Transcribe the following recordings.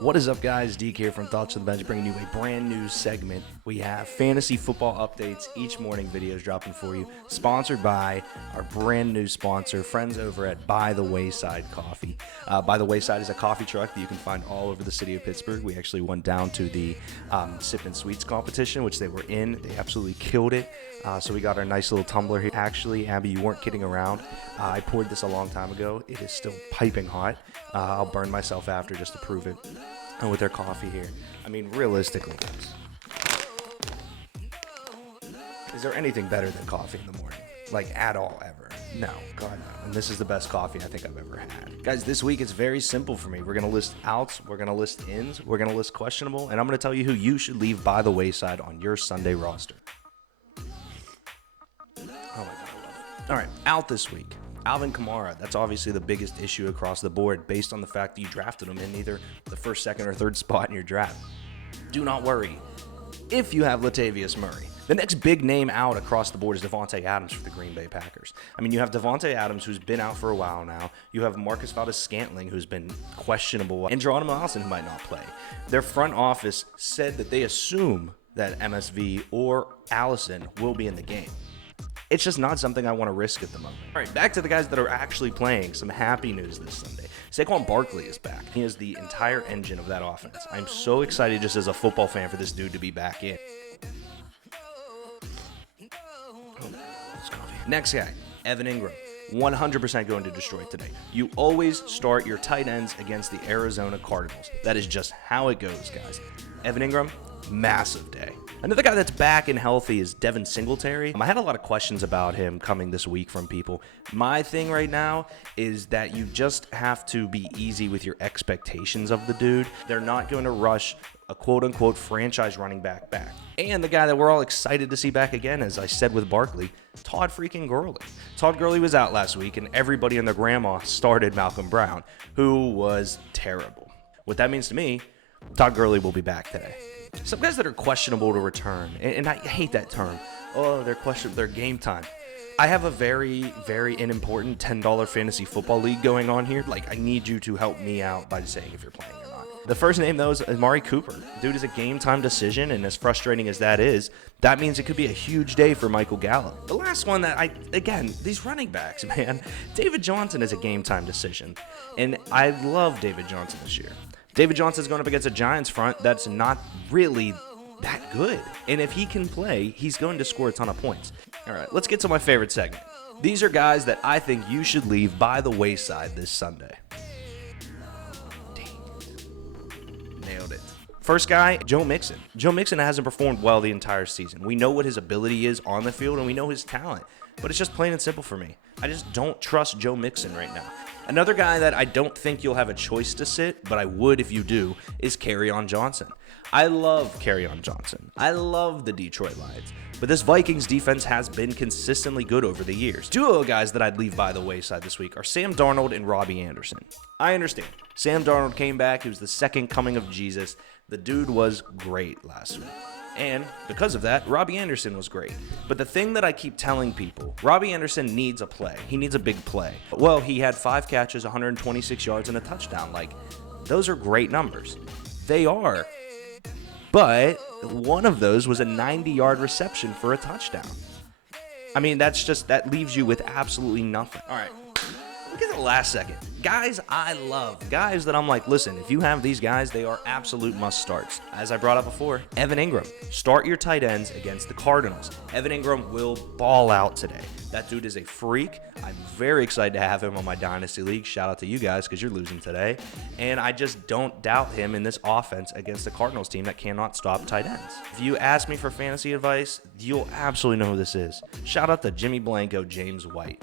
What is up, guys? Deke here from Thoughts of the Bench, bringing you a brand new segment. We have fantasy football updates each morning, videos dropping for you, sponsored by our brand new sponsor, friends over at By the Wayside Coffee. By the Wayside is a coffee truck that you can find all over the city of Pittsburgh. We actually went down to the Sip and Sweets competition, which they were in. They absolutely killed it. So we got our nice little tumbler here. Actually, Abby, you weren't kidding around. I poured this a long time ago. It is still piping hot. I'll burn myself after just to prove it. And with their coffee here, I mean, realistically, guys, is there anything better than coffee in the morning? Like, at all, ever? No, God, no. And this is the best coffee I think I've ever had. Guys, this week it's very simple for me. We're going to list outs, we're going to list ins, we're going to list questionable, and I'm going to tell you who you should leave by the wayside on your Sunday roster. Oh my God, I love it. All right, out this week. Alvin Kamara, that's obviously the biggest issue across the board based on the fact that you drafted him in either the first, second, or third spot in your draft. Do not worry if you have Latavius Murray. The next big name out across the board is Devontae Adams for the Green Bay Packers. I mean, you have Devontae Adams, who's been out for a while now. You have Marcus Valdes-Scantling, who's been questionable, and Geronimo Allison, who might not play. Their front office said that they assume that MSV or Allison will be in the game. It's just not something I want to risk at the moment. All right, back to the guys that are actually playing. Some happy news this Sunday. Saquon Barkley is back. He is the entire engine of that offense. I'm so excited just as a football fan for this dude to be back in. Next guy, Evan Ingram. 100% going to destroy today. You always start your tight ends against the Arizona Cardinals. That is just how it goes, guys. Evan Ingram, massive day. Another guy that's back and healthy is Devin Singletary. I had a lot of questions about him coming this week from people. My thing right now is that you just have to be easy with your expectations of the dude. They're not going to rush a quote-unquote franchise running back. And the guy that we're all excited to see back again, as I said with Barkley, Todd freaking Gurley. Todd Gurley was out last week, and everybody and their grandma started Malcolm Brown, who was terrible. What that means to me, Todd Gurley will be back today. Some guys that are questionable to return, and I hate that term. Oh, they're game time. I have a very, very unimportant $10 fantasy football league going on here. Like, I need you to help me out by saying if you're playing or not. The first name, though, is Amari Cooper. Dude is a game time decision, and as frustrating as that is, that means it could be a huge day for Michael Gallup. The last one that again, these running backs, man. David Johnson is a game time decision, and I love David Johnson this year. David Johnson's going up against a Giants front that's not really that good. And if he can play, he's going to score a ton of points. All right, let's get to my favorite segment. These are guys that I think you should leave by the wayside this Sunday. Dang. Nailed it. First guy, Joe Mixon. Joe Mixon hasn't performed well the entire season. We know what his ability is on the field, and we know his talent. But it's just plain and simple for me. I just don't trust Joe Mixon right now. Another guy that I don't think you'll have a choice to sit, but I would if you do, is Kerryon Johnson. I love Kerryon Johnson. I love the Detroit Lions. But this Vikings defense has been consistently good over the years. Two of the guys that I'd leave by the wayside this week are Sam Darnold and Robbie Anderson. I understand. Sam Darnold came back. He was the second coming of Jesus. The dude was great last week. And because of that, Robbie Anderson was great. But the thing that I keep telling people, Robbie Anderson needs a play. He needs a big play. Well, he had 5 catches, 126 yards, and a touchdown. Like, those are great numbers. They are. But one of those was a 90-yard reception for a touchdown. I mean, that leaves you with absolutely nothing. All right. Look at the last second. Guys I love. Guys that I'm like, listen, if you have these guys, they are absolute must-starts. As I brought up before, Evan Ingram. Start your tight ends against the Cardinals. Evan Ingram will ball out today. That dude is a freak. I'm very excited to have him on my Dynasty League. Shout out to you guys because you're losing today. And I just don't doubt him in this offense against the Cardinals team that cannot stop tight ends. If you ask me for fantasy advice, you'll absolutely know who this is. Shout out to Jimmy Blanco, James White.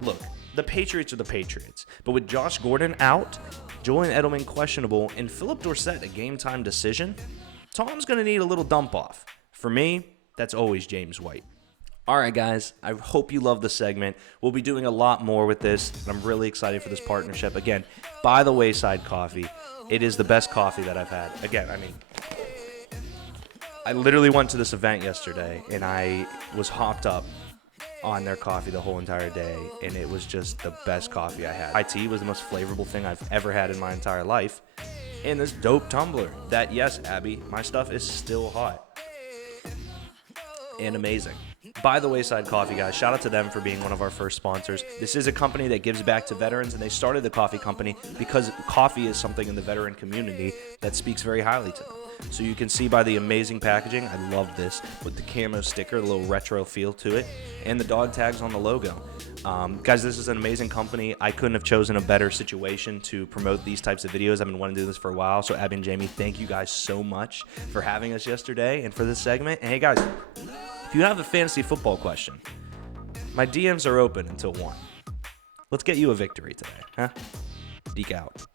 Look, the Patriots are the Patriots, but with Josh Gordon out, Julian Edelman questionable, and Philip Dorsett a game-time decision, Tom's going to need a little dump-off. For me, that's always James White. All right, guys, I hope you love the segment. We'll be doing a lot more with this, and I'm really excited for this partnership. Again, By the Wayside Coffee. It is the best coffee that I've had. Again, I mean, I literally went to this event yesterday, and I was hopped up on their coffee the whole entire day, and it was just the best coffee I had. High tea was the most flavorful thing I've ever had in my entire life, and this dope tumbler that, yes, Abby, my stuff is still hot and amazing. By the Wayside Coffee, guys, shout out to them for being one of our first sponsors. This is a company that gives back to veterans, and they started the coffee company because coffee is something in the veteran community that speaks very highly to them. So you can see by the amazing packaging, I love this, with the camo sticker, the little retro feel to it, and the dog tags on the logo. Guys, this is an amazing company. I couldn't have chosen a better situation to promote these types of videos. I've been wanting to do this for a while. So Abby and Jamie, thank you guys so much for having us yesterday and for this segment. And hey guys, if you have a fantasy football question, my DMs are open until 1. Let's get you a victory today, huh? Deke out.